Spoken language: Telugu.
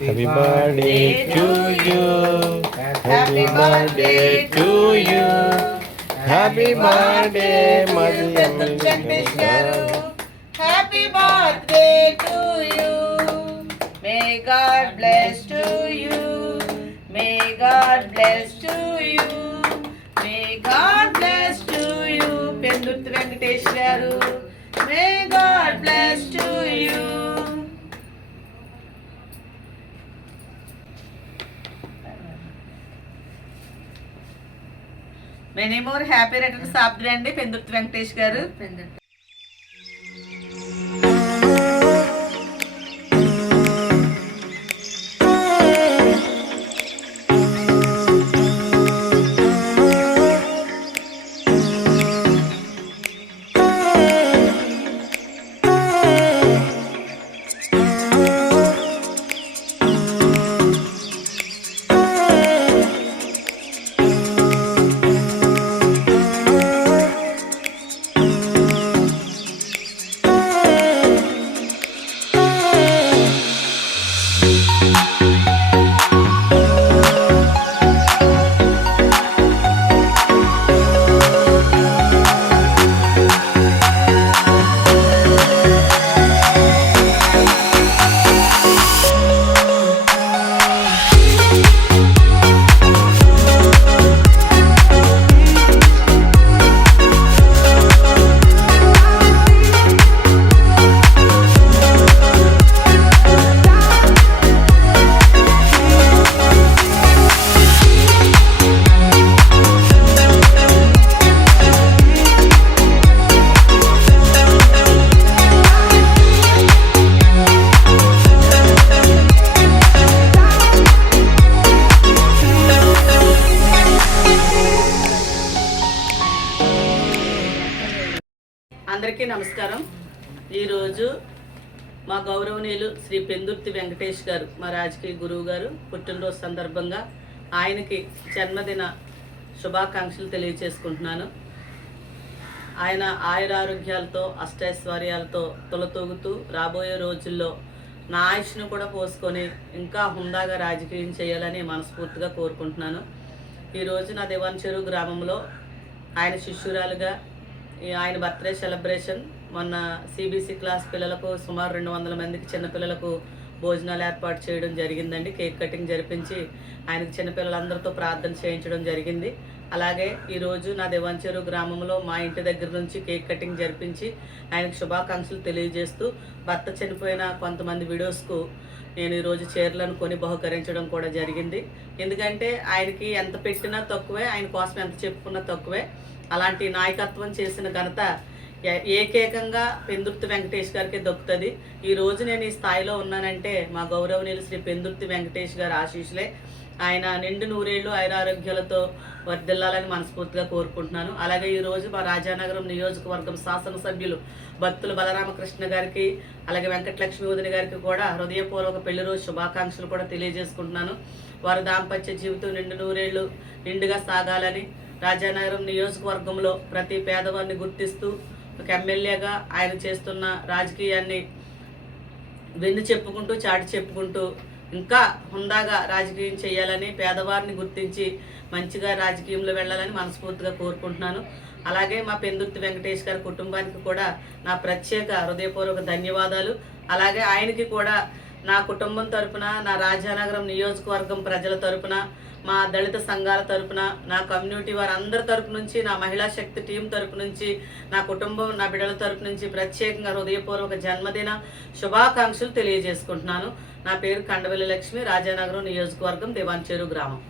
Happy birthday to you. Happy birthday to you. Happy birthday, Venkatesh garu. Happy birthday to you. May God bless to you. May God bless to you. May God bless to you. Pendurti Venkatesh garu. May God bless to you. Many more happy returns of the day, Pendurti Venkatesh garu. అందరికీ నమస్కారం. ఈరోజు మా గౌరవనీయులు శ్రీ పెందుర్తి వెంకటేష్ గారు, మా రాజకీయ గురువు గారు పుట్టినరోజు సందర్భంగా ఆయనకి జన్మదిన శుభాకాంక్షలు తెలియజేసుకుంటున్నాను. ఆయన ఆయురారోగ్యాలతో అష్టైశ్వర్యాలతో తొలతూగుతూ రాబోయే రోజుల్లో నా ఆయుష్ను కూడా పోసుకొని ఇంకా హుందాగా రాజకీయం చేయాలని మనస్ఫూర్తిగా కోరుకుంటున్నాను. ఈరోజు నా దేవాన్చెరువు గ్రామంలో ఆయన శిష్యురాలుగా ఆయన బర్త్డే సెలబ్రేషన్ మొన్న సిబిసి క్లాస్ పిల్లలకు సుమారు 200 మందికి చిన్నపిల్లలకు భోజనాలు ఏర్పాటు చేయడం జరిగిందండి. కేక్ కటింగ్ జరిపించి ఆయనకు చిన్నపిల్లలందరితో ప్రార్థన చేయించడం జరిగింది. అలాగే ఈరోజు నా దేవాన్చెరువు గ్రామంలో మా ఇంటి దగ్గర నుంచి కేక్ కటింగ్ జరిపించి ఆయనకు శుభాకాంక్షలు తెలియజేస్తూ భర్త చనిపోయిన కొంతమంది వీడియోస్కు నేను ఈరోజు చీరలను కొని బహుకరించడం కూడా జరిగింది. ఎందుకంటే ఆయనకి ఎంత పెట్టినా తక్కువే, ఆయన కోసం ఎంత చెప్పుకున్నా తక్కువే. అలాంటి నాయకత్వం చేసిన ఘనత ఏకైకంగా పెందుర్తి వెంకటేష్ గారికి దొక్కుతుంది. ఈరోజు నేను ఈ స్థాయిలో ఉన్నానంటే మా గౌరవనీయులు శ్రీ పెందుర్తి వెంకటేష్ గారి ఆశీస్సులే. ఆయన నిండు నూరేళ్లు ఐరారోగ్యాలతో వర్ధిల్లాలని మనస్ఫూర్తిగా కోరుకుంటున్నాను. అలాగే ఈరోజు మా రాజానగరం నియోజకవర్గం శాసనసభ్యులు భక్తులు బలరామకృష్ణ గారికి, అలాగే వెంకటలక్ష్మి వదిన గారికి కూడా హృదయపూర్వక పెళ్లి రోజు శుభాకాంక్షలు కూడా తెలియజేసుకుంటున్నాను. వారి దాంపత్య జీవితం నిండు నూరేళ్లు నిండుగా సాగాలని, రాజానగరం నియోజకవర్గంలో ప్రతి పేదవారిని గుర్తిస్తూ ఒక ఎమ్మెల్యేగా ఆయన చేస్తున్న రాజకీయాన్ని వెన్ను చెప్పుకుంటూ చాటి చెప్పుకుంటూ ఇంకా హుందాగా రాజకీయం చేయాలని, పేదవారిని గుర్తించి మంచిగా రాజకీయంలో వెళ్ళాలని మనస్ఫూర్తిగా కోరుకుంటున్నాను. అలాగే మా పెందుర్తి వెంకటేష్ గారి కుటుంబానికి కూడా నా ప్రత్యేక హృదయపూర్వక ధన్యవాదాలు. అలాగే ఆయనకి కూడా నా కుటుంబం తరపున, నా రాజానగరం నియోజకవర్గం ప్రజల తరపున, మా దళిత సంఘాల తరపున, నా కమ్యూనిటీ వారందరి తరపు నుంచి, నా మహిళా శక్తి టీం తరపు నుంచి, నా కుటుంబం, నా బిడ్డల తరపు నుంచి ప్రత్యేకంగా హృదయపూర్వక జన్మదిన శుభాకాంక్షలు తెలియజేసుకుంటున్నాను. నా పేరు కండవెల్లి లక్ష్మి, రాజానగరం నియోజకవర్గం, దేవాన్చెరువు గ్రామం.